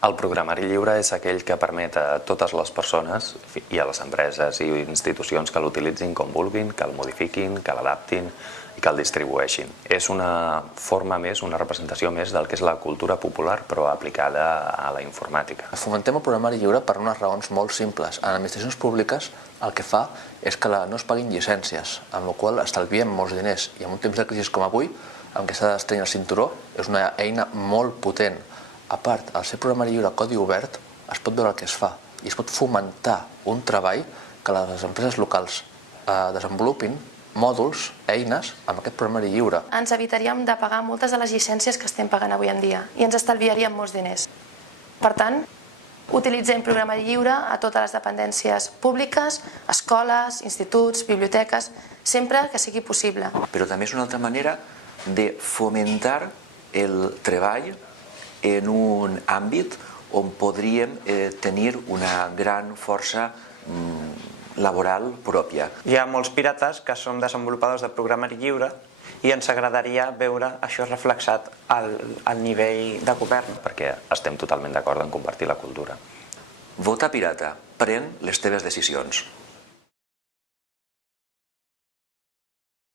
El programari lliure és aquell que permet a totes les persones i a les empreses i institucions que l'utilitzin com vulguin, que el modifiquin, que l'adaptin i que el distribueixin. És una forma més, una representació més del que és la cultura popular, però aplicada a la informàtica. Fomentem el programari lliure per unes raons molt simples. En administracions públiques el que fa és que no es paguin llicències, amb la qual cosa estalviem molts diners. I en un temps de crisi com avui, en què s'ha d'estrenyar el cinturó, és una eina molt potent. A part, al ser programari lliure codi obert, es pot veure el que es fa i es pot fomentar un treball que les empreses locals desenvolupin mòduls, eines, amb aquest programari lliure. Ens evitaríem de pagar moltes de les llicències que estem pagant avui en dia i ens estalviaríem molts diners. Per tant, utilitzem programari lliure a totes les dependències públiques, escoles, instituts, biblioteques, sempre que sigui possible. Però també és una altra manera de fomentar el treball en un àmbit on podríem tenir una gran força laboral pròpia. Hi ha molts pirates que som desenvolupadors de programari lliure i ens agradaria veure això reflexat al nivell de govern. Perquè estem totalment d'acord en compartir la cultura. Vota pirata, pren les teves decisions.